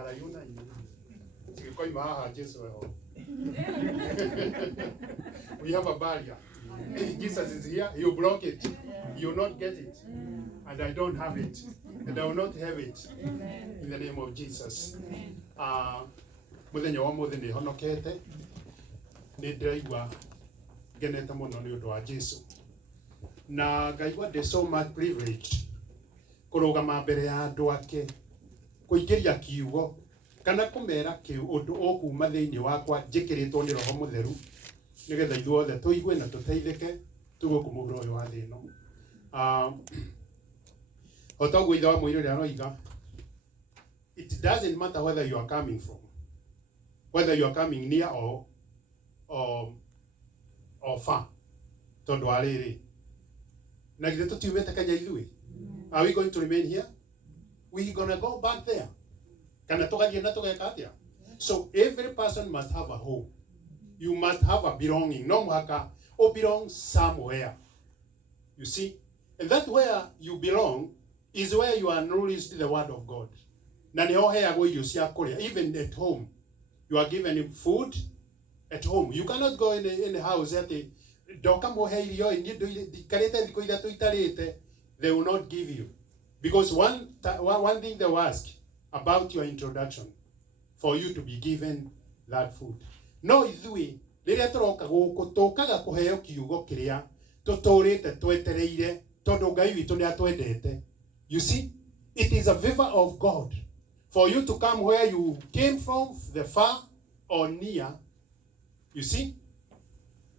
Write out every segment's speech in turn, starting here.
harayuna sikoi maha Jesus weho. We have a barrier. Jesus is here, you block it. You will not get it. And I don't have it. And I will not have it. In the name of Jesus. Muthenya wa muthenya honokete ni ndiraigua genete muno ni undu wa Jesu. Na ngaigua ndi so much privilege kurugama mbere ya andu ake kuingiria kiugo kana kumera kiu undu ukuma thiini wakwa njikiritwo ni Roho Mutheru nigetha ithuothe tuigue na tuteithike tugukumura uyu wa thino. Otaguo ithe wa muiri ria roiga, it doesn't matter whether you are coming from, whether you are coming near or far. Tondu ariri na githe tutiumete Kenya ithui. Are we going to remain here? We gonna go back there? Kana tugathie na tugeka atia? So every person must have a home. You must have a belonging. No muhaka o belong somewhere. You see? And that where you belong is where you are nourished the word of God. Na ni ho heagwo irio cia kuria. Even at home, you are given food at home. You cannot go in the house ati doka mohe irio ni dikarete thiko ithatu itarite. They will not give you, because one thing they will ask about your introduction for you to be given that food. No ithui riria turoka guku tukaga kuheo kiugo kiria tuturite twetereire tondu Ngai witu ni atwendete. You see, it is a favor of God for you to come where you came from, the far or near. You see,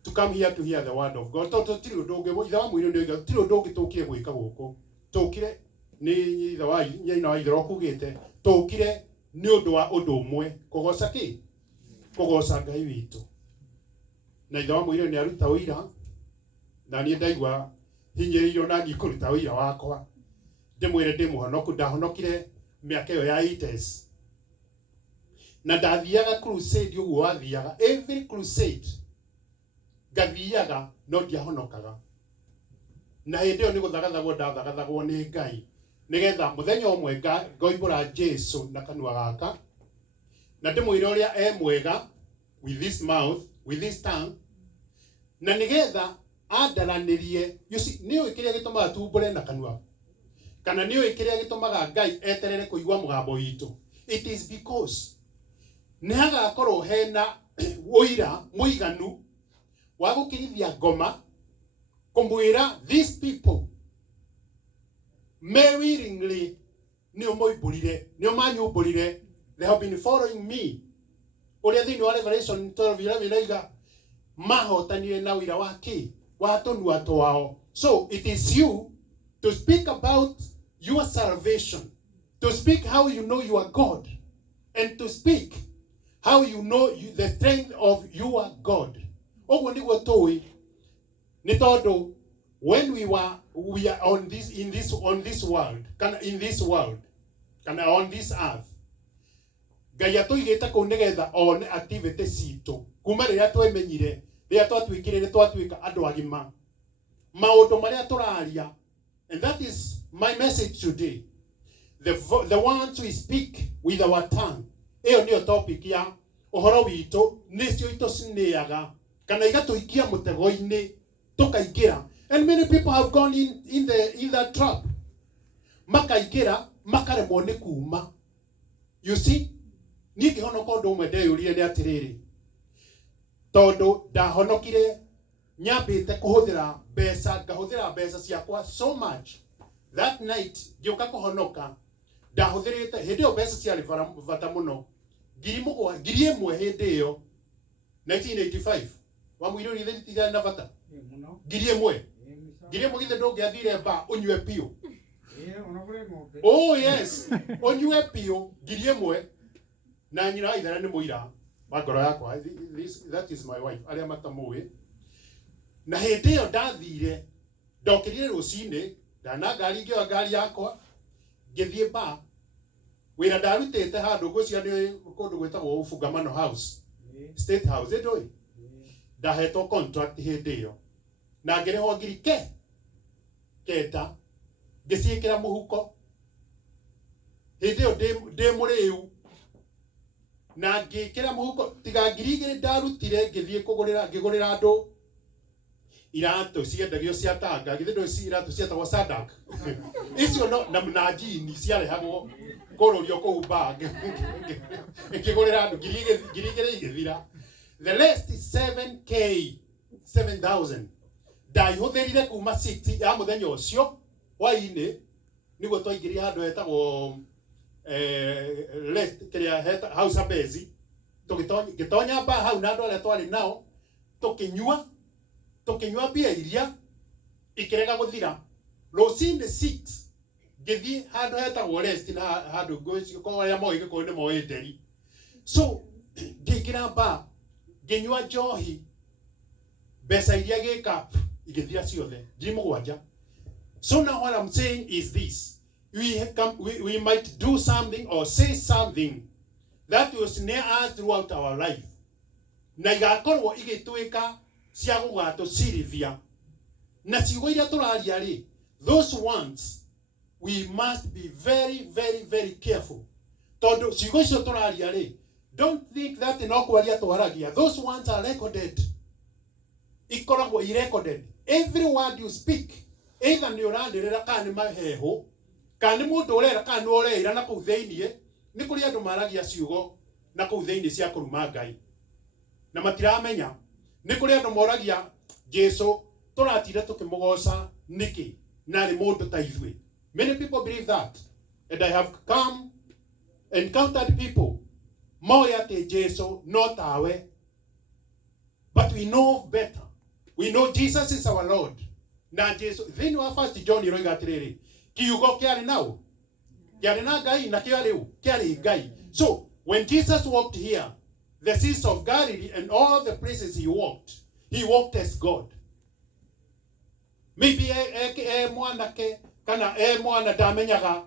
to come here to hear the word of God. Toto tiro doge mo ithawa mwiro ndio tiro doge tokire gwika guku. Tokire ni ithawa nyina wa ithero kugite. Tokire ni undu wa undu umwe kugoca ki? Kugoca Ngai witu. Na ithawa mwiro ni aruta wira na ni ndaigua hinyiririo na ngikuruta wira wakwa. Ndimwire ndimuhonoku ndahonokire miaka yo ya 80s. Na ndathiaga crusade uguo wathiaga every crusade gathiaga no ndiahonokaga. Na hindi yo ni guthagathagwo ndathagathagwo ni Ngai nigetha muthenya umwe ngoimbura Jesu na kanua gaka na ndimwire uria mwega with this mouth, with this tongue, na nigetha andaranirie. You see, niyo ikiria gitumaga tumbure na kanua kana niyo ikiria gitumaga Ngai eterere kuigua mugambo witu. It is because nihaga akorwo hena uira muiganu wa gukirithia ngoma kumwira these people may willingly nio moiburire nio manyumburire. They have been following me. Uria thini wa Revelation 12:11 iraiga mahotanire na wira waki wa tunua twao. So it is you to speak about your salvation, to speak how you know you are God, and to speak how you know the strength of your God. Ogo niguo tui ni tondu when we are on this world kana on this earth, Ngai atuigite ku nigetha one activity citu kuma riria twemenyire riria twatwikire ni twatwika andu agima maundu maria turaria. And that is my message today. The ones we speak with our tongue. Iyo niyo topic ya uhoro witu nicio itucineaga kana igatuikia mutego-ini tukaingira. And many people have gone in that trap. Makaingira makaremwo ni kuma. You see, ni kihonoka undu umwe ndeyurire ni atiriri tondu ndahonokire nyambite kuhuthira mbeca ciakwa so much that night ngioka kuhonoka ndahuthirite hindi yo mbeca ciari vata muno ngiri imwe hindi yo 1985 wa mwiro ni thiti na vata ngiri imwe githe ndungiathire ba unywe pio. Oh yes, unywe pio ngiri imwe na nyina ithera ni muira wa ngoro yakwa. That is my wife aria matamui. Na hindi yo ndathire ndokirire rucini ndana ngari ngio ngari yakwa ngithie ba wira ndarutite handu gucia ni kundu gwetagwo Ufungamano House, State House ndoi ndahetwo contract hindi yo na ngiriho ngiri kenda ngiciikira muhuko hindi yo ndi muriu na ngikira muhuko tiga ngirigire ndarutire ngithie ngigurira andu irato ciendagio cia Tanga githindo ci irato cietagwo Sadak icio no na jini ciarehagwo kururio kuu bag ngigurira andu ngirigire igithira. The rest is 7k 7,000 ndaihũthĩrire kuma 6 ya mũthenya ũcio hwainĩ nĩguo twaingĩria handũ hetagwo kĩrĩa House of Bezi tũgĩtonya bar hau na andũ arĩa twarĩ nao tũkĩnyua mbia iria ikĩrega gũthira. Rũcinĩ 6 ngĩthiĩ handũ hetagwo rest na handũ arĩa moĩ Gĩkũyũ nĩ moĩ nderi. So ngĩingĩra bar ngĩnyua njohi mbeca iria gĩka igĩthira ciothe ngiri mũgwanja. So now what I'm saying is this: we might do something or say something that will snare us throughout our life, na igakorwo igĩtuĩka cia gũgatũcirithia. Na ciugo iria tũraria rĩ, those ones we must be very very very careful. Tondũ ciugo icio tũraria rĩ, don't think that no kwaria twaragia. Those ones are recorded. Ikoragwo i-recorded. Every word you speak, either nĩ ũranĩrĩra kana nĩ maheho, kana nĩ mũndũ ũrera kana nĩ ũreira na kũu thĩiniĩ, nĩ kũrĩ andũ maragia ciugo na kũu thĩiniĩ cia kũruma Ngai na matiramenya. Nĩ kũrĩ andũ moragia Jesũ tũratire tũkĩmũgoca nĩkĩ na nĩ mũndũ ta ithuĩ. Many people believe that, and I have encountered people moya atĩ Jesũ no tawe, but we know better. We know Jesus is our Lord. Na Jesũ thĩinĩ wa 1 John iroiga atĩrĩrĩ, kiugo kĩarĩ naũ, kĩarĩ na Ngai na kĩarĩ Ngai. So when Jesus walked here, the seas of Galilee and all the places he walked as God. Maybe mwanake kana mwana ndamenyaga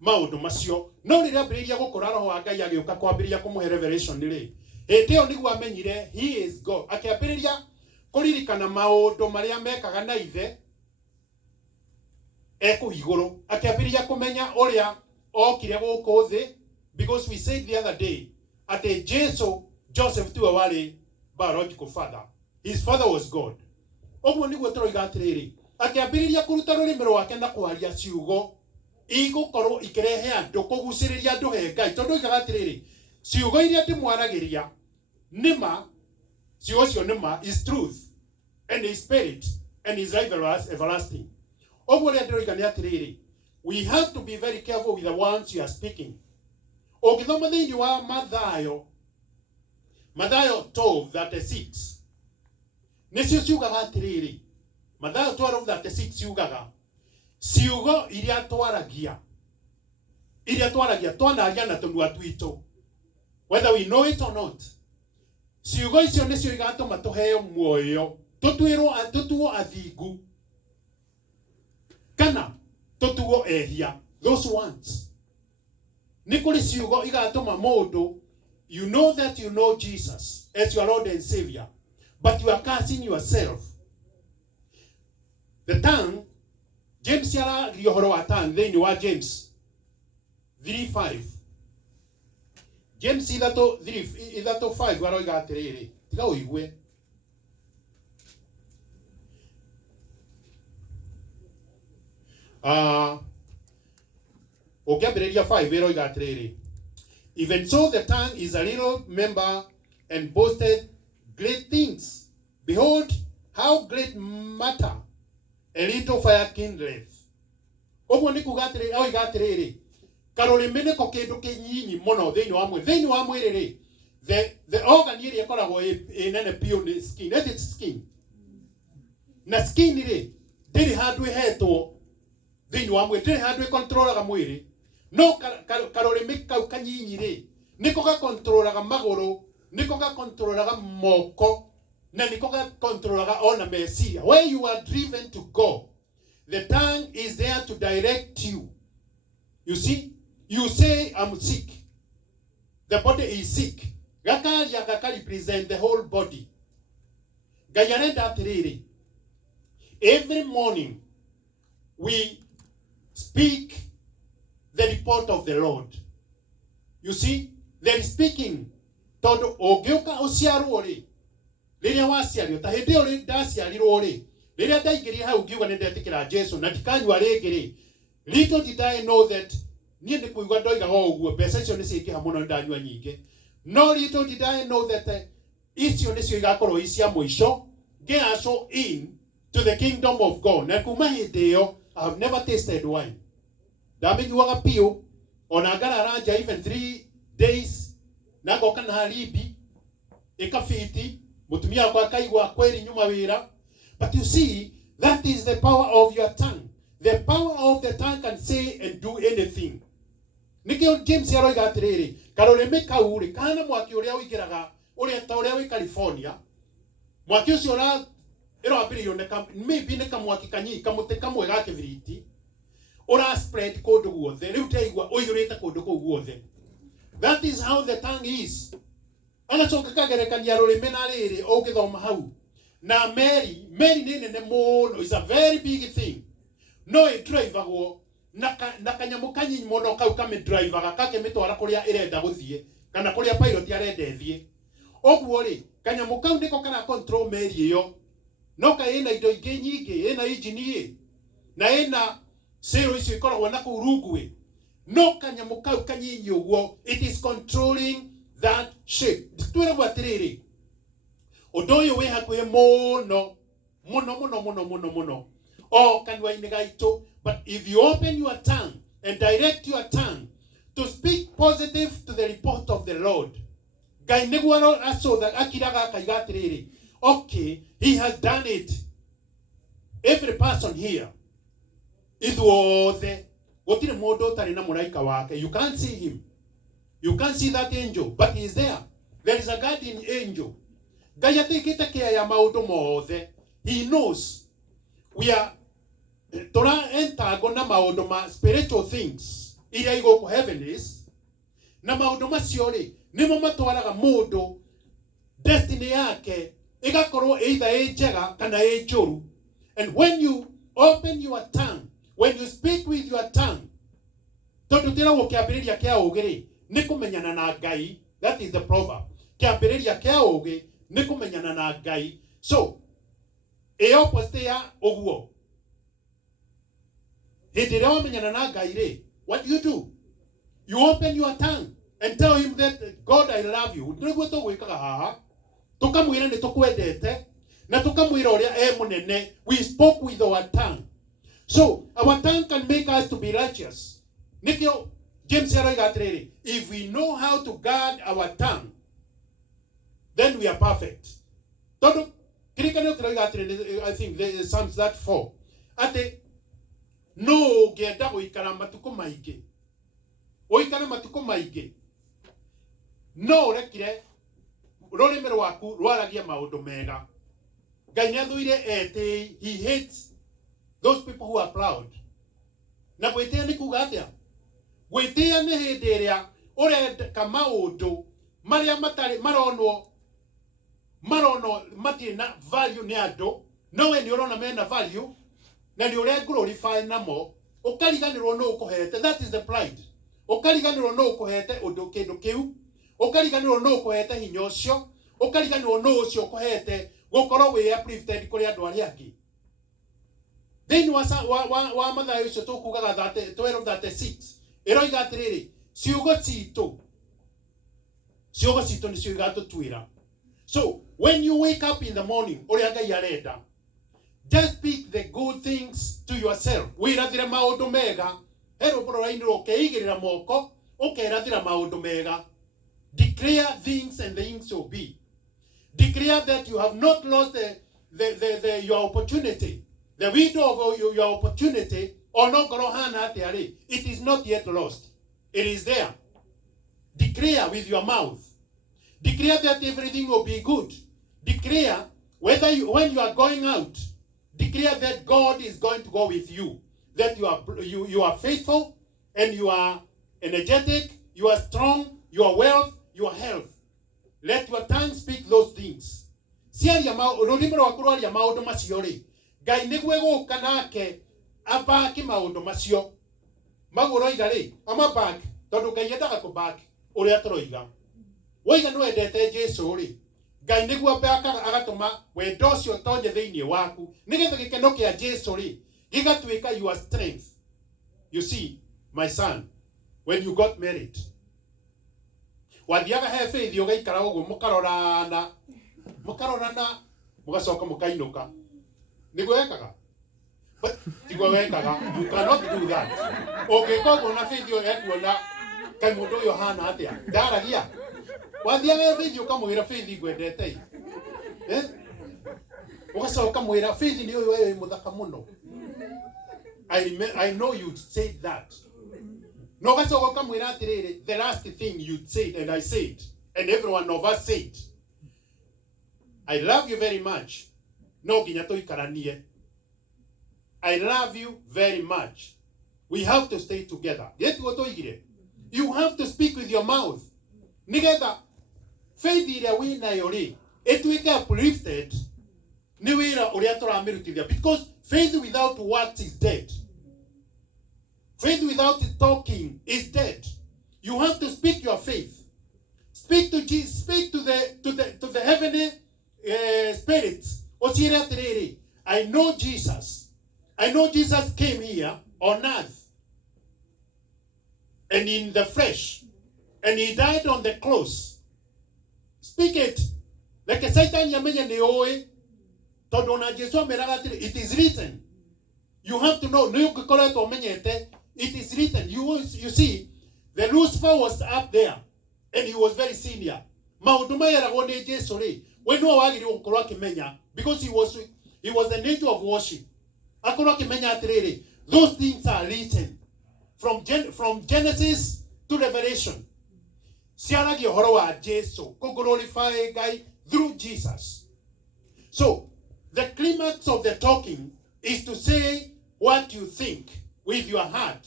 maũndũ macio, no rĩrĩa ambĩrĩria gũkũra Roho wa Ngai agĩũka kwambĩrĩria kũmũhe revelation rĩ, hĩndĩ ĩyo nĩguo amenyire he is God. Akĩambĩrĩria kũririkana maũndũ marĩa mekaga na ithe kũu igũrũ, akĩambĩrĩria kũmenya ũrĩa okire gũkũ thĩ, because we said the other day atĩ Joseph tiwe warĩ biological father, his father was God. Ũguo nĩguo tũroiga atĩrĩrĩ, akĩambĩrĩria kũruta rũrĩmĩ rwake na kwaria ciugo igũkorwo ikĩrehe andũ, kũgucĩrĩria andũ he Ngai. Tondũ oigaga atĩrĩrĩ, ciugo iria ndĩmwaragĩria nĩma, ciugo cio nĩma, is truth and is spirit and is life everlasting. Ũguo rĩa ndĩroiga nĩ atĩrĩrĩ, we have to be very careful with the ones you are speaking. Ũngĩthoma thĩinĩ wa Mathayo 12:36 nĩcio ciugaga atĩrĩrĩ, Mathayo 12:36 ciugaga ciugo iria twaragia twanaria na tũnua twitũ, whether we know it or not. Ciugo icio nĩcio igatũma tũheo muoyo, tũtuo athingu kana tũtuo ehia. Those ones nĩ kũrĩ ciugo igatũma mũndũ, you know that you know Jesus as your Lord and Savior, but you are cursing yourself. The tongue, James yaragia ũhoro wa tongue thĩinĩ wa James 3:5. James 3:5 aroiga atĩrĩrĩ, tiga ũigue, ũkĩambĩrĩria 5 ĩroiga atĩrĩrĩ, even so the tongue is a little member and boasteth great things. Behold, how great matter a little fire kindleth. Ũguo nĩ kuga atĩrĩrĩ, oiga atĩrĩrĩ, karũrĩmĩ nĩko kĩndũ kĩnyinyi mũno thĩinĩ wa mwĩrĩ rĩ, the organ ĩrĩa ĩkoragwo nene biũ nĩ skin, that is skin. Na skin rĩ, ndĩrĩ handũ ĩhetwo thĩinĩ wa mwĩrĩ, ndĩrĩ handũ ĩkontrolaga mwĩrĩ. No karũrĩmĩ kau kanyinyi rĩ, nĩko gakontrolaga magũrũ, nĩko gakontrolaga moko, na nĩko gakontrolaga ona meciria. Where you are driven to go, the tongue is there to direct you. You see, you say I'm sick, the body is sick. Gakaria represent the whole body. Gayarenda atĩrĩrĩ, every morning we speak the report of the Lord. You see, They're speaking. Todo ogeuka ociarwo ri. Riria waciario ta hindi uri ndaciarirwo ri. Riria ndaingiri hau ngiuga ni ndetikira Jesu na tikanywa ringi ri. Little did I know that nie ndi kuigwa ndoigaga uguo mbeca icio ni cikiha muno ndanywa nyingi. No little did I know that icio nicio igakorwo icia muico. Get us in to the kingdom of God. Na kuma hindi iyo I have never tasted wine. Ndamenyuaga piu ona ngararanja even 3 days na goka na haribi ikafiti mutumia kwa kaigwa kweri nyuma wira. But you see, that is the power of your tongue. The power of the tongue can say and do anything. Nikio James yaroiga atiriri karore mekauri kana mwaki uria wigiraga uria ta uria wi California mwaki ucio ra ero apirio neka maybe neka mwaki kanyi kamuti kamwe ga kibiriti ora spread kundu guothe riu teigwa uigurite kundu kuu guothe. That is how the tongue is. Agacoka kagerekania rurimi na riri ugithoma hau na Mary ni nene muno, is a very big thing. No it driverwo na kanyamu kanyinyi muno kau kame driver gake mitwara kuria irenda guthie kana kuria pilot arenda ethie. Oguo ri kanyamu kau niko kana control Mary iyo. No ka ina indo ingi nyingi, ina engine na ina zero icio ikoragwo na kurungwe. No kanyamu kau kanyinyi uguo, it is controlling that ship. Twira gwatiriri undu uyu wi hakuhi muno o kanwa-ini gaitu. But if you open your tongue and direct your tongue to speak positive to the report of the Lord, Ngai niguo acotha akiraga akaiga atiriri, okay, he has done it. Every person here ithuothe gutire mundu utari na muraika wake. You can't see him, you can't see that angel, but he is there. There is a guardian angel. Ngai atikite care ya maundu mothe. He knows we are tora entago na maundu ma spiritual things iria igo heaven is na maundu macio ri nimo matwaraga mundu destiny yake igakorwo either njega kana njuru. And when you open your tongue, when you speak with your tongue, tondu tira gukiambiriria kia ugiri ni kumenyana na Ngai. That is the proverb. Kiambiriria kia ugi ni kumenyana na Ngai. So e opposite ya uguo hidire wamenyana na Ngai ri, what do? You open your tongue and tell him that God, I love you. Niguo tugwikaga haha tukamwira ni tukwendete na tukamwira uria munene. We spoke with our tongue. So our tongue can make us to be righteous. Nikio James yaroiga atiriri, if we know how to guard our tongue, then we are perfect. Tondu kirikano kiroiga atiriri, I think the Psalms that 4 ati no ngenda guikara matuko maingi, uikara matuko maingi no urekire rurimi rwaku rwaragia maundu mega. Ngai niathuire eti, he hates those people who are proud. Na gwitia ni kuga atia? Gwitia ni hindi iria ureka maundu maria matari maronwo matire na value ni andu, no we ni urona mena value na ni uria glorify namo, ukariganirwo no ukuhete. That is the pride. Ukariganirwo no ukuhete undu kindu kiu, ukariganirwo no ukuhete hinya ucio, ukariganirwo no ucio ukuhete gukorwo we uplifted kuri andu aria angi. Then wa Mathayo icio tukugaga 12:36 iroiga atiriri, ciugo citu ni cio igatutwira. So when you wake up in the morning, uria Ngai arenda, just speak the good things to yourself. Wirathire maundu mega. Hero bororaini ukeigirira moko ukerathira maundu mega. Declare things and the things will be. Declare that you have not lost your opportunity. The window of your opportunity or no gorohana atiari, it is not yet lost. It is there. Declare with your mouth. Declare that everything will be good. Declare when you are going out, declare that God is going to go with you. That you are faithful and you are energetic, you are strong, your wealth, your health. Let your tongue speak those things. Siaria rurimi rwaku rwaria maundu macio ri, Ngai niguo guka nake abaki maundu macio maguro igari ama back tondu Ngai endaga ku back uria turoiga woiga no endete Jesu ri Ngai niguo mbaka agatuma wendo ucio tonye thiini waku nigetha gikeno kia Jesu ri gigatuika your strength. You see, my son, when you got married, wathiaga he faith ugaikara uguo mukarorana mugacoka mukainuka niguo wekaga. But you cannot do that. Okay, go na faith yo ekuona kai mundu uyu hana atia ndaragia wathiaga faith ukamwira faith gwendete ugacoka mwira faith ni uyu wewe muthaka muno. I know you said that. No ugacoka ukamwira atiriri the last thing you said and I said and everyone of us said, I love you very much. No ginya tuikaranie. I love you very much. We have to stay together. You have to speak with your mouth. Nigetha faith iria winayo ri etuike uplifted ni wira uria turamirutithia, because faith without words is dead. Faith without talking is dead. You have to speak your faith. Speak to Jesus. Speak to the heavenly spirits. Osira tiriri. I know Jesus. I know Jesus came here on earth and in the flesh, and he died on the cross. Speak it. Like a Satan yamenya ni oe. Todona Jesu meragatiri. It is written. You have to know. It is written. You see, the Lucifer was up there, and he was very senior. Mauduma yaragone Jesu re. When no wagiri okoro kimenya, because he was the nature of worship. Those things are written from Genesis to Revelation. Siaragi horowa Jesu, ko glorify guy through Jesus. So the climax of the talking is to say what you think with your heart,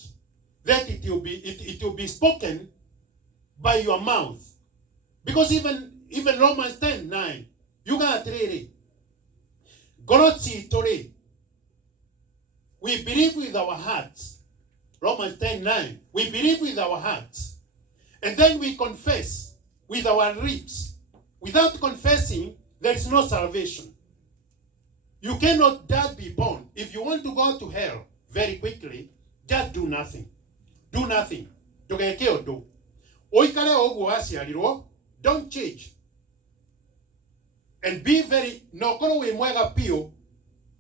that it will be spoken by your mouth. Because even Romans 10:9, you got ready. Gorotsi tore. We believe with our hearts. Romans 10:9. We believe with our hearts. And then we confess with our lips. Without confessing, there is no salvation. You cannot just be born. If you want to go to hell very quickly, just do nothing. Do nothing. Don't change. And be very no kono we mwega pio.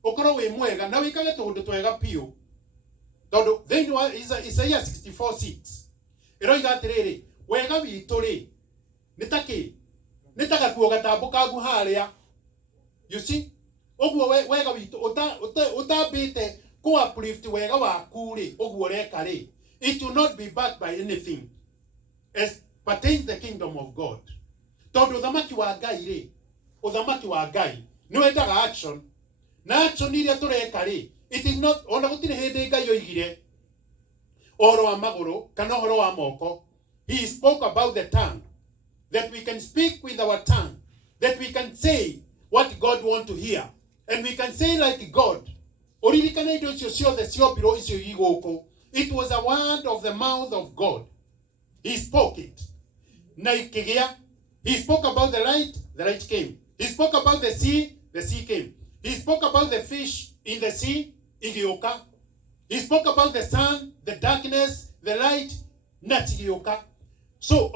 Okoro we mwega na wikage tundu twega pio. Tondu then Isaiah 64:6. Eroiga atiriri wega witu ri nitaka kuoga tambuka gu haria. You see? Oguo wega witu utabite ku uplift wega waku ri oguo reka ri. It will not be backed by anything as pertains the kingdom of God. Tondu uthamaki wa Ngai ri uthamaki wa Ngai ni wendaga action. Na action iria tureka ri, it is not ona gutire hindi Ngai oigire oro wa maguru kana oro wa moko. He spoke about the tongue, that we can speak with our tongue, that we can say what God wants to hear, and we can say like God. Oririkana indo cio ciothe ciobiro icio igoko. It was a word of the mouth of God. He spoke it. Na ikigia. He spoke about the light came. He spoke about the sea came. He spoke about the fish in the sea, igioka. He spoke about the sun, the darkness, the light, natigioka. So,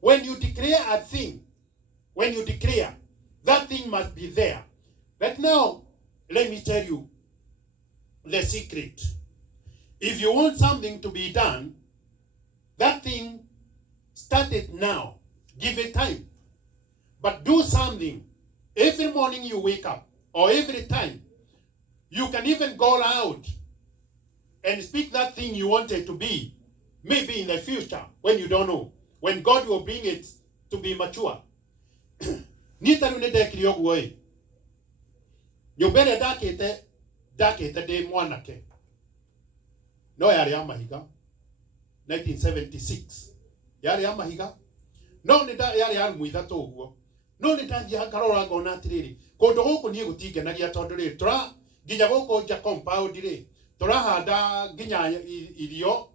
when you declare a thing, that thing must be there. But now, let me tell you the secret. If you want something to be done, that thing, start it now. Give it time. But do something. Every morning you wake up, or every time, you can even go out and speak that thing you wanted to be. Maybe in the future, when you don't know. When God will bring it to be mature. Nita nunede kirioguoi. Nyobere dakete de mwanake. No yari amahiga. 1976. Yari amahiga. No nida yari muitha toguo. No nida thia karora ngona atiriri. Kondo guku nie gutigenagia tondu ri tura ginya guku ja compound ri. Turahanda ginya irio.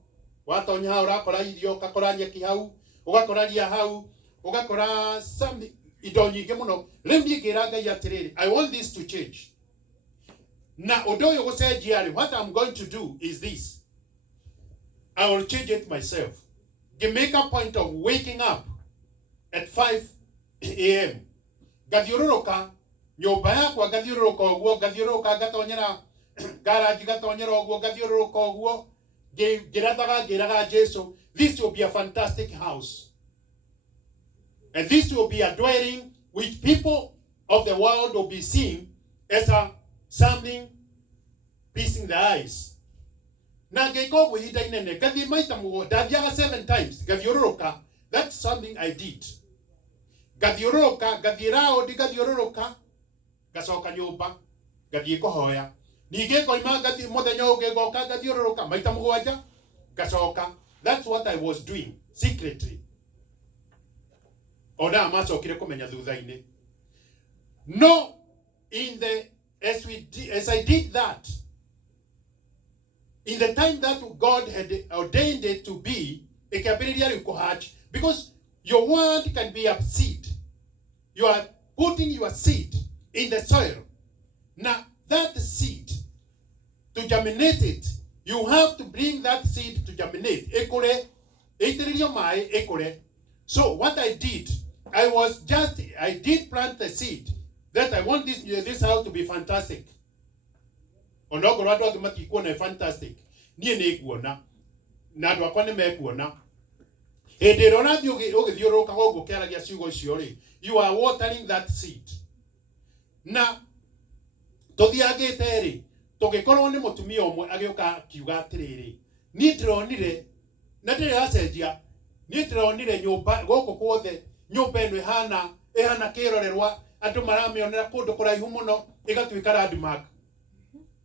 Watonya urakora irio kakora nyeki hau. ugakoraria hau ugakora something indo nyingi muno riu ngira Ngai atiriri I want this to change na undo uyu gucenjia ri what I'm going to do is this I will change it myself. You make a point of waking up at 5 a.m. Gathiururuka nyumba yakwa gathiururuka uguo gathiururuka gatonyera garage gatonyera uguo gathiururuka uguo ngiraga Jesu this will be a fantastic house and this will be a dwelling which people of the world will be seeing as a something pleasing the eyes. Na ngeko guhinda inene gathi maita mugo ndathiaga 7 times gathiururuka. That's something I did. Gathiururuka gathira gathiururuka gacoka nyumba gathie kuhoya ninge koima gathi muthenya ungi goka gathiururuka maita mugwanja gacoka. That's what I was doing secretly. Ona macokire kumenya thutha-ini. No, as I did that, in the time that God had ordained it to be, because your word can be a seed. You are putting your seed in the soil. Now, that seed, to germinate it, you have to bring that seed to germinate. So what I did, I did plant the seed that I want this house to be fantastic. Onogoro adu agimati kuona fantastic. Nie ne kuona. Na adu akwane me kuona. Edero na bi ogithiuruka gogo keragia ciugo icio ri. You are watering that seed. Na tuthiagite ri tugikorwo ni mutumia omwe agioka kiuga atiriri. Ni ndironire na ndiri acenjia. Ni ndironire nyumba goko kwothe nyumba eno ihana kirorerwa andu maramionera kundu kuraihu muno igatuika landmark.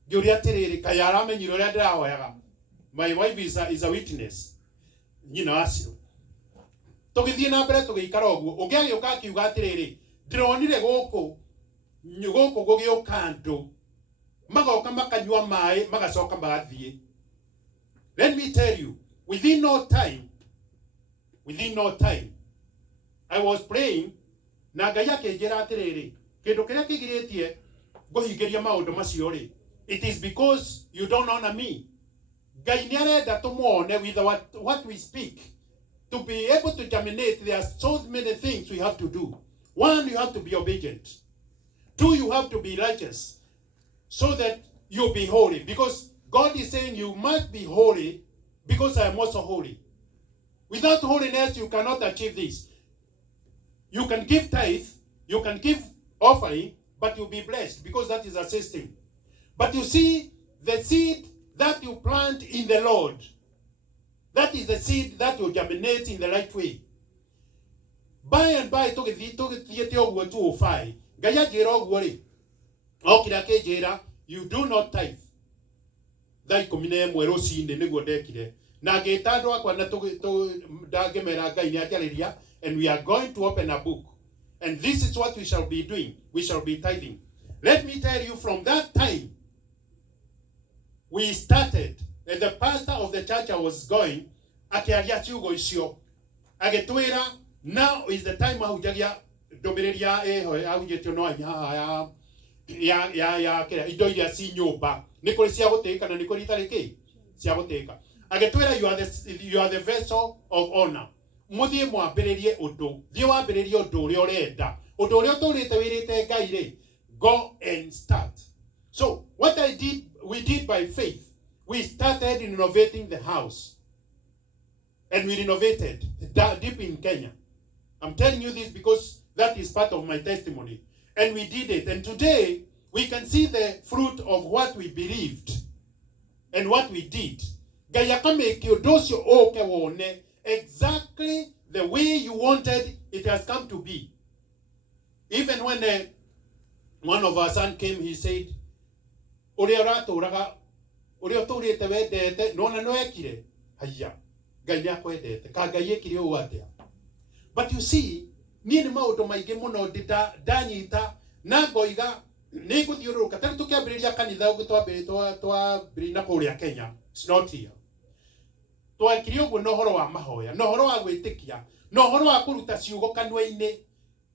Ngiuria atiriri kaya aramenyire uria ndirahoyaga. My wife is a witness. Nyina acio. Tugithie na mbere tugiikara oguo. Ungiagioka kiuga atiriri ndironire goko gugioka andu magoka makanyua mai magacoka magathie. Let me tell you, within no time I was praying na Ngai akinjira atiriri kindu kiria kigiritie guhingiria maundu macio ri. It is because you don't honor me. Ngai ni arenda tumuone with what we speak. To be able to germinate, there are so many things we have to do. One, you have to be obedient. Two, you have to be righteous so that you'll be holy. Because God is saying you must be holy because I am also holy. Without holiness, you cannot achieve this. You can give tithe, you can give offering, but you'll be blessed because that is a system. But you see, the seed that you plant in the Lord, that is the seed that will germinate in the right way. By and by, you do not tithe. And we are going to open a book. And this is what we shall be doing. We shall be tithing. Let me tell you, from that time, we started, and the pastor of the church I was going, now is the time you are the vessel of honor. Muthie mwambiririe undu thie wambiririe undu uria urenda undu uria uturite wirite Ngai ri go and start. So what we did by faith, we started renovating the house, and we renovated deep in Kenya. I'm telling you this because that is part of my testimony, and we did it, and today we can see the fruit of what we believed and what we did. Exactly the way you wanted, it has come to be. Even when one of our sons came, he said, but you see, it's not here. Twakirio guo no horo wa mahoya no horo wa gwitikia no horo wa kuruta ciugo kanwa-ini.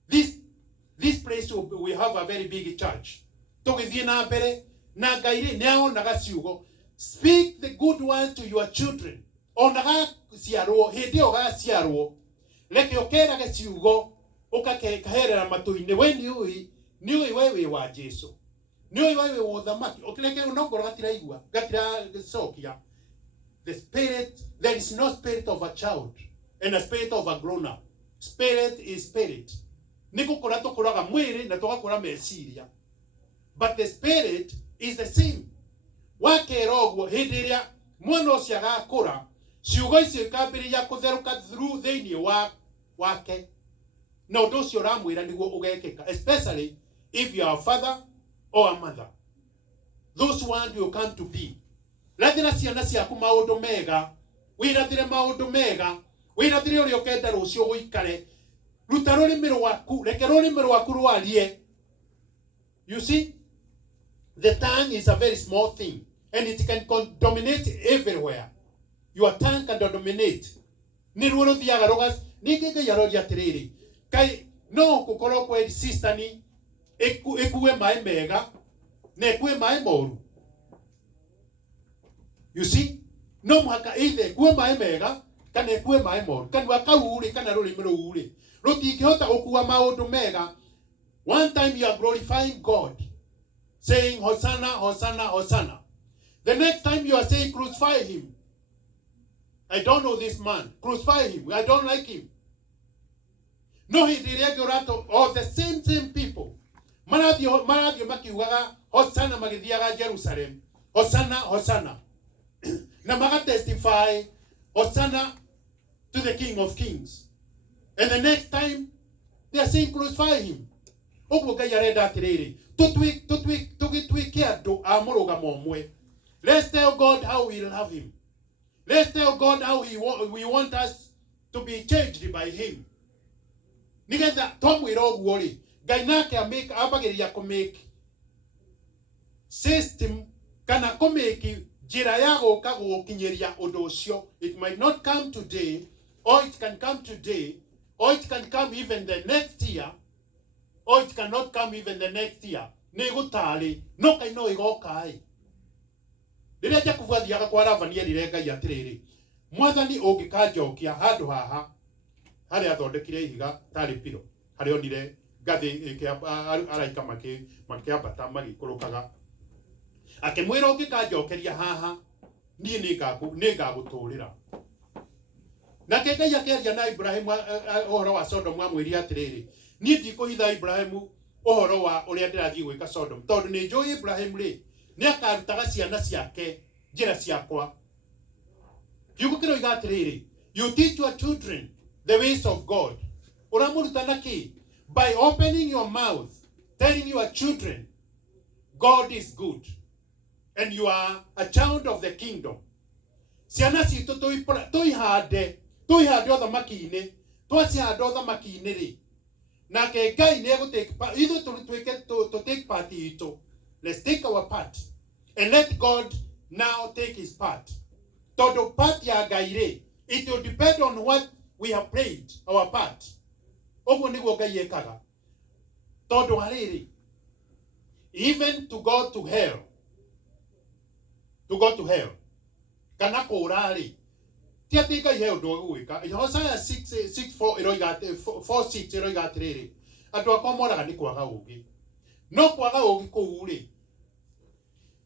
This place we have a very big church. Tugithie na mbere na Ngai ri ne onaga ciugo. Speak the good words to your children. Onaga ciarwo hindi oga ciarwo. Leke okerage ciugo ukakaherera matu-ini. We ni ui wewe wa Jesu. Ni ui wewe wa uthamaki. Okileke unongoro gatiraigua gatira sokia. The spirit, there is no spirit of a child and a spirit of a grown up. Spirit is spirit. Niko kora tokuraga mwiri na tugakora meciria. But the spirit is the same. Wakerogwo hindi ria mwana ucio agakura, ciugo icio ikambiria kutheruka through thiini wake. Na undu ucio uramwira niguo ugekeka, especially if you are a father or a mother. Those ones will come to be. Rathira ciana ciaku maundu mega, wirathire maundu mega, wirathire uria ukenda rucio guikare. Ruta rurimi rwaku, reke rurimi rwaku rwarie. You see, the tongue is a very small thing and it can dominate everywhere. Your tongue can dominate. Ni ruo ruthiaga rugas, ni ngai aroria atiriri. Kai no gukorwo kwa sister ni ekuwe mai mega na ekuwe mai moru. You see, no muhaka either ekuwe mai mega kana ekuwe mai moru. Kana kauri kana rurimi ruri. Rutingihota gukua maundu mega. One time you are glorifying God, saying Hosanna, Hosanna, Hosanna. The next time you are saying crucify him. I don't know this man. Crucify him. I don't like him. No, he did all the same people. Marathio makiugaga Hosanna magithiaga Jerusalem. Hosanna, Hosanna. Na maga testify Hosanna to the King of Kings. And the next time they are saying crucify him. Oguo Ngai arenda atiriri. Tugitwike andu a murugamo omwe. Let's tell God how we love him. Let's tell God how we want us to be changed by him. Nigetha twamwira oguo ri, Ngai nake ambagiria kumake system kana kumake njira ya guka gukinyiria undu ucio. It might not come today, or it can come today, or it can come even the next year, or it cannot come even the next year. Negutari no kai no igokai. Riria jakuvuthiaga kwa ravani erire Ngai atiriri, mwathani ungikajokia handu haha hari athondekire ihiga tari piro, hari onire ngathi araika makiambata magikurukaga, akimwira ungikajokeria haha nie ningaguturira. Nake Ngai akeria na Ibrahimu ohoro wa Sodom amwiri atiriri, nie ndikuhitha Ibrahimu ohoro wa uria ndirathii gwika Sodom, tondu ni njui Ibrahimu ri ni akarutaga ciana ciake njira ciakwa. Kiugo kiro igatiriri, you teach your children the ways of God. Uramuruta naki by opening your mouth, telling your children God is good and you are a child of the kingdom. Ciana citu tuihande uthamaki-ini, twacihanda uthamaki-ini ri, nake Ngai ni egutake part. Ithu to take part itu. Let's take our part and let God now take his part. Todo part ya Ngai ri, it will depend on what we have played our part. Oguo niguo Ngai ekaga. Todo hariri, even to go to hell, kana kurari, ti ati Ngai he undu gwika. Hosea 6:4 iroigate 4:6 iroigate riri, andu akwa moraga ni kwaga ugi. No kwaga ugi kuu ri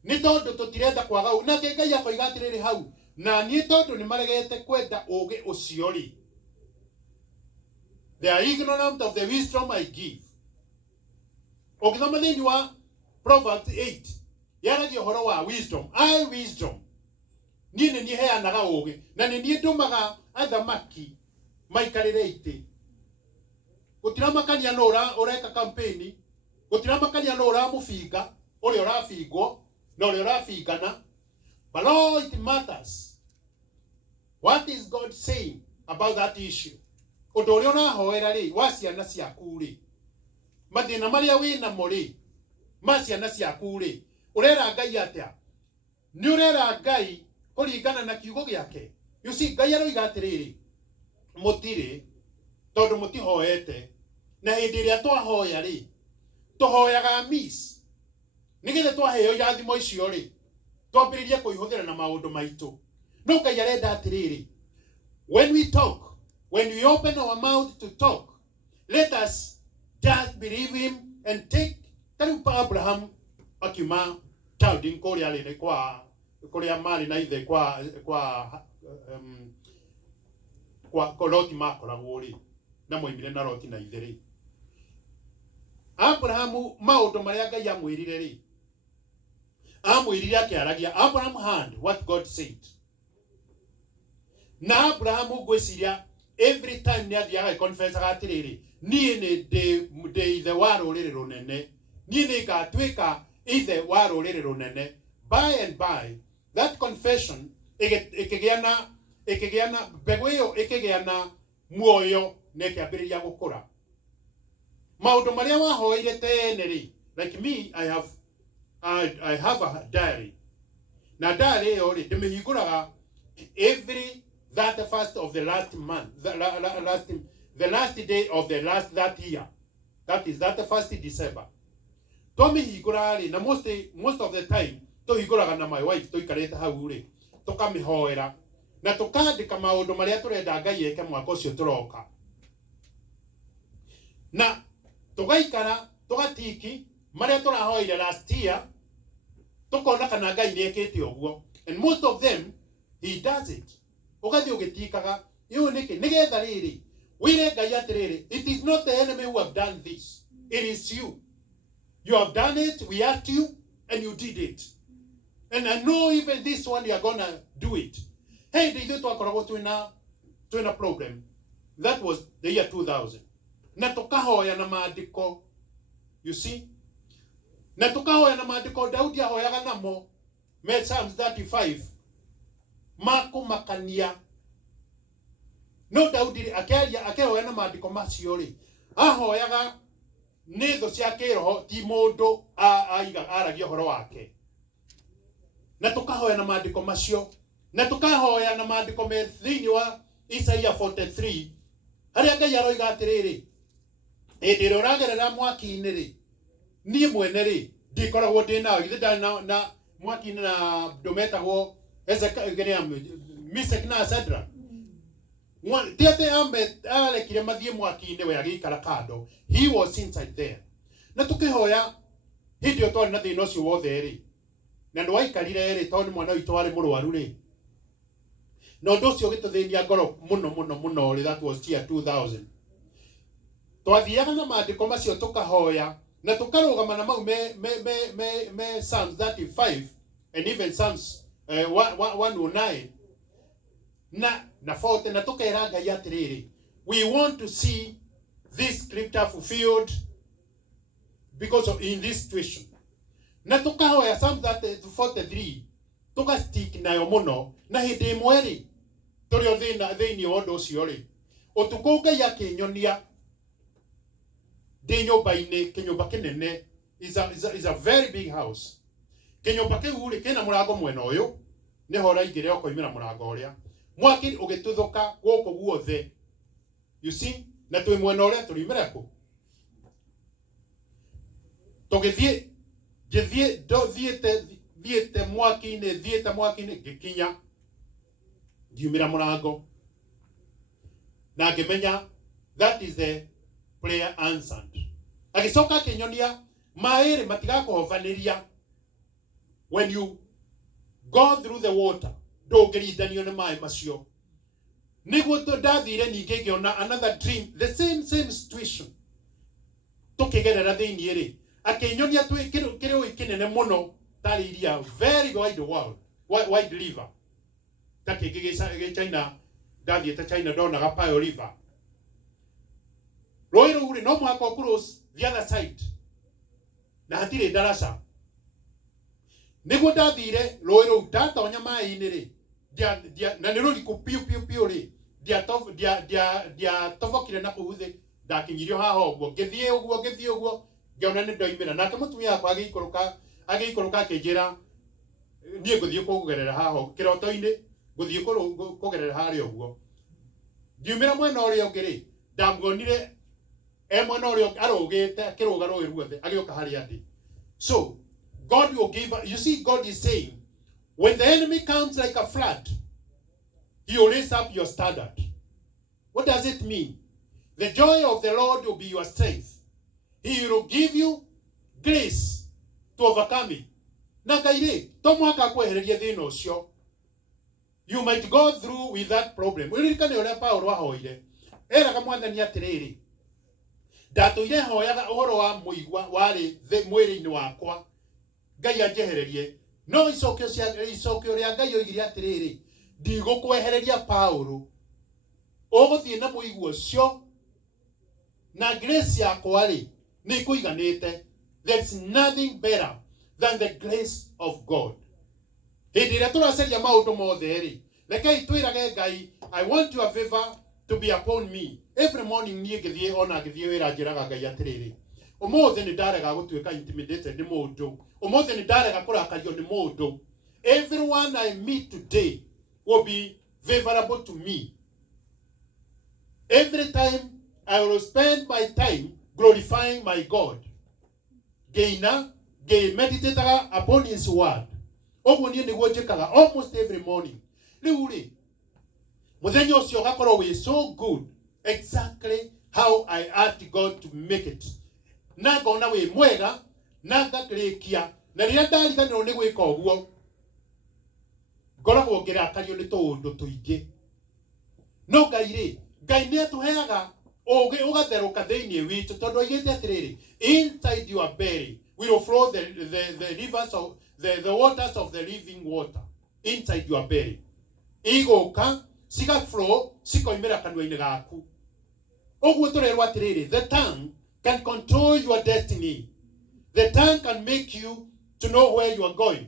ni tondu tutirenda kwaga ugi. Nake Ngai akoiga atiriri hau, na ni tondu ni maregete kwenda ugi ucio ri, they are ignorant of the wisdom I give. Ukithoma thiini wa Proverbs 8 yaragia uhoro wa wisdom. I wisdom ni heanaga ugi, na ni ndumaga athamaki maikarire iti. Gutiramakania no ureka campaign, gutiramakania no uramufinga uri urafingwo na uri urafingana. But all it matters, what is God saying about that issue? Undu uri unahoera ri wa ciana ciaku ri, mathina maria wina mo ri, ma ciana ciaku ri, urera Ngai atia? Ni urera Ngai kuringana na kiugo giake. You see, Ngai aroiga atiriri, mutiri tondu mutihoete na hindi iria twahoya ri tuhoyaga miss nigetha twaheo yathimo icio ri twambiririe kuihuthira na maundu maitu no Ngai arenda atiriri when we talk, when we open our mouth to talk, let us just believe him and take Tarupa Abraham akiuma taudi kuria ri kwa kuria mari na ithe kwa Loti makoragwo ri na moimire na Loti na ithe ri Abraham maundu maria Ngai amwirire ri amwirire akiaragia Abraham heard what God said na Abraham gwiciria every time ni athiaga confess atiriri nie ni de ithe wa ruriri runene nie ni gatwika ithe wa ruriri runene by and by that confession ikigiana mbegu iyo ikigiana muoyo na ikiambiriria gukura maundu maria wahoire tene ri like me I have a diary na diary iyo ri ndimihinguraga every 31st of the last month the last day of the last that year, that is 31st December. Tomi higurari na most of the time to higuraga na my wife to ikareta hau ri tukamihoera na tukandika maundu maria turenda Ngai eke mwaka ucio turoka na tugaikara tugatiki maria turahoire last year tukona kana Ngai ni ekete oguo and most of them he does it ugathi ugitikaga iyo niki nigetha riri wire Ngai atiriri it is not the enemy who have done this, it is you have done it, we asked you and you did it, and I know even this one you are gonna do it. Hey, did you talk about twina problem that was the year 2000 na tukahoya na maandiko, you see, na tukahoya na maandiko Daudi ahoyaga namo me Psalms 35 makumakania no Daudi akehoya na maandiko macio ri ahoyaga nitho cia kiroho ti mundu aragia horo wake na tukahoya na maandiko macio na tukahoya na maandiko me thiini wa Isaiah 43 haria Ngai aroiga atiriri hindi ria uragerera mwaki-ini ri nie mwene ri ndikoragwo ndina githida na mwaki-ini na ndumetagwo Meshach na Shadrach tiate arekire mathie mwaki-ini we agikara kando, he was inside there na tukihoya hindi otwari na thina ucio wothe ri na ndwaikarire ri tondu mwana witu wari murwaru ri no ndu ucio gituthinia ngoro muno ri that was year 2000 twathiaga na maandiko macio tukahoya na tukarugama na mau me Psalms 35 and even Psalms 109 na forte na tukera Ngai atiriri we want to see this scripture fulfilled because of in this situation na tukahoya Psalms 43 tukastick nayo muno na hindi imwe ri turio thiini wa undu ucio ri utuku Ngai akinyonia ndi nyumba-ini kinyumba kinene is a very big house kinyumba kiu ri kina murango mwena uyu niho raingire okoimira murango uria mwaki ugituthuka guku guothe, you see, na twi mwena uria turimira ku tugithie thiete mwaki-ini gikinya ngiumira murango na ngimenya that is the prayer answered. Agicoka kinyonia mairi matigakuhovaniria when you go through the water ndungiridanio ni mai macio niguo ndathire ninge ngiona another dream the same situation tukigerera thiini ri akinyonia kiri kinene muno tari iria very wide river takingi China ndathiete China ndonaga Pearl River roi ruri no mwako cross the other side na hatire darasa niguo ndathire roi ru ndatonya mai-ini ri na niruriku piu ri dia tofokire na kuhuthi ndakinyirio haha uguo ngithie uguo ngiona ni ndoimira nake mutumia akwa agiikuruka akinjira nie nguthie kugerera haha kiroto-ini nguthie kugerera haria uguo ngiumira mwena uria ungi ri ndamuonire mwena urio arogete akiruga rũĩ ruothe agĩoka harĩa ndĩ. So God will give, you see, God is saying, when the enemy comes like a flood, he will raise up your standard. What does it mean? The joy of the Lord will be your strength. He will give you grace to overcome it. Na Ngai to mwaka kwehereria thĩna ũcio. You might go through with that problem. Uririkane ũrĩa Paulo ahoire. Eraga Mwathani atĩrĩrĩ, ndatũire hoyaga ũhoro wa mũigua warĩ mwĩrĩ-inĩ wakwa, Ngai anjehererie. No icokio rĩa Ngai oigire atĩrĩrĩ, ndigũkwehereria Paulo, ũgũthiĩ na mũigua ũcio, na grace yakwa rĩ nĩ ĩkũiganĩte. There's nothing better than the grace of God. Hĩndĩ ĩrĩa tũracaria maũndũ mothe rĩ, rekei twĩrage Ngai, I want your favor to be upon me. Every morning niĩ ngĩthiĩ ona ngĩthiĩ wĩra njĩraga Ngai atĩrĩrĩ, ũmũthĩ nĩ ndarega gũtuĩka intimidated nĩ mũndũ, ũmũthĩ nĩ ndarega kũrakario nĩ mũndũ. Everyone I meet today will be favorable to me. Every time I will spend my time glorifying my God. Geina, meditating upon His word. Oguo niĩ nĩguo njĩkaga almost every morning. Rĩu rĩ, mũthenya ũcio ũgakorwo wĩ so good, exactly how I asked God to make it. Na ngona wĩ mwega, na ngakĩrĩkia, na rĩrĩa ndariganĩrwo nĩ gwĩka ũguo, ngoragwo ngĩrakario nĩ tũũndũ tũingĩ. No Ngai rĩ, Ngai nĩ atũheaga ũgĩ ũgatherũka thĩinĩ witũ, tondũ oigĩte atĩrĩrĩ, inside your belly will flow the rivers of the waters of the living water. Inside your belly. Igũka, ciga flow, cikoimĩra kanua-inĩ gaku. Ũguo tũrerwo atĩrĩrĩ, the tongue can control your destiny. The tongue can make you to know where you are going.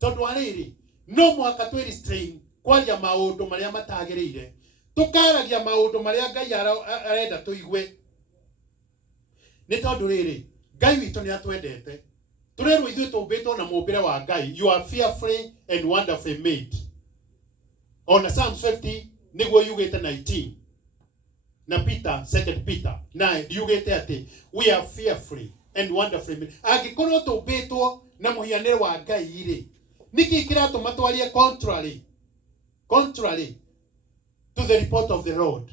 Tondũ arĩrĩ, no mũhaka twĩ restrain kwaria maũndũ marĩa matagĩrĩire. Tukaragia maũndũ marĩa Ngai arenda tũigue. Nĩ tondũ rĩrĩ, Ngai witũ nĩ atwendete. Tũrerwo ithuĩ tũmbĩtwo na mũmbĩre wa Ngai. You are fearfully and wonderfully made. On Psalms 50 nĩguo yugĩte 19. Na Peter, 2 Peter 9 yugĩte atĩ we are fearfully and wonderfully made. Angĩkorwo tũmbĩtwo na mũhianĩre wa Ngai rĩ, nĩkĩ kĩratũma twarie contrary to the report of the Lord.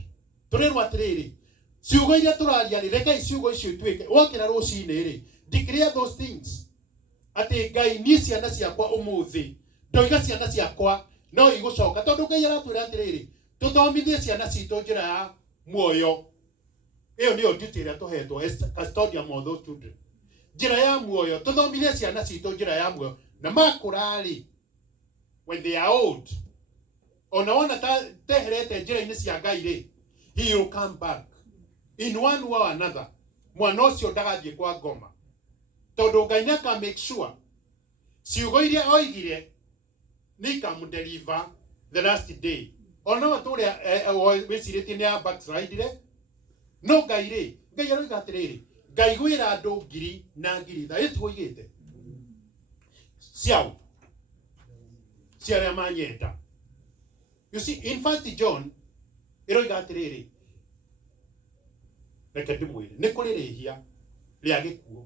Tũrerwo atĩrĩrĩ, ciugo iria tũraria rĩ, rekei ciugo icio ituĩke. Wokĩra rũcinĩ rĩ, declare those things. Atĩ Ngai niĩ ciana ciakwa ũmũthĩ, ndoiga ciana ciakwa no igũcoka. Tondũ Ngai aratwĩra atĩrĩrĩ, tũthomithie ciana citũ njĩra ya muoyo. Ĩyo nĩyo duty ĩrĩa tũhetwo as custodian of those children. Njĩra ya muoyo, tũthomithie ciana citũ njĩra ya muoyo. Na makũra rĩ, when they are old, ona wona teherete njĩra-inĩ cia Ngai rĩ, he will come back in one way or another. Mwana ũcio ndagathiĩ kwa ngoma, tondũ Ngai nĩaka make sure ciugo iria oigire nĩ ikamũdeliver the last day. Ona watũrĩa wĩcirĩtie nĩ backslide, no Ngai rĩ, Ngai aroiga atĩrĩrĩ, Ngai gwĩra andũ ngiri na ngiri tha ĩtuo igĩte ciao cia arĩa manyenda. You see, in 1 John, iroiga atĩrĩrĩ, reke ndĩmwĩre, nĩ kũrĩ rĩhia rĩa gĩkuũ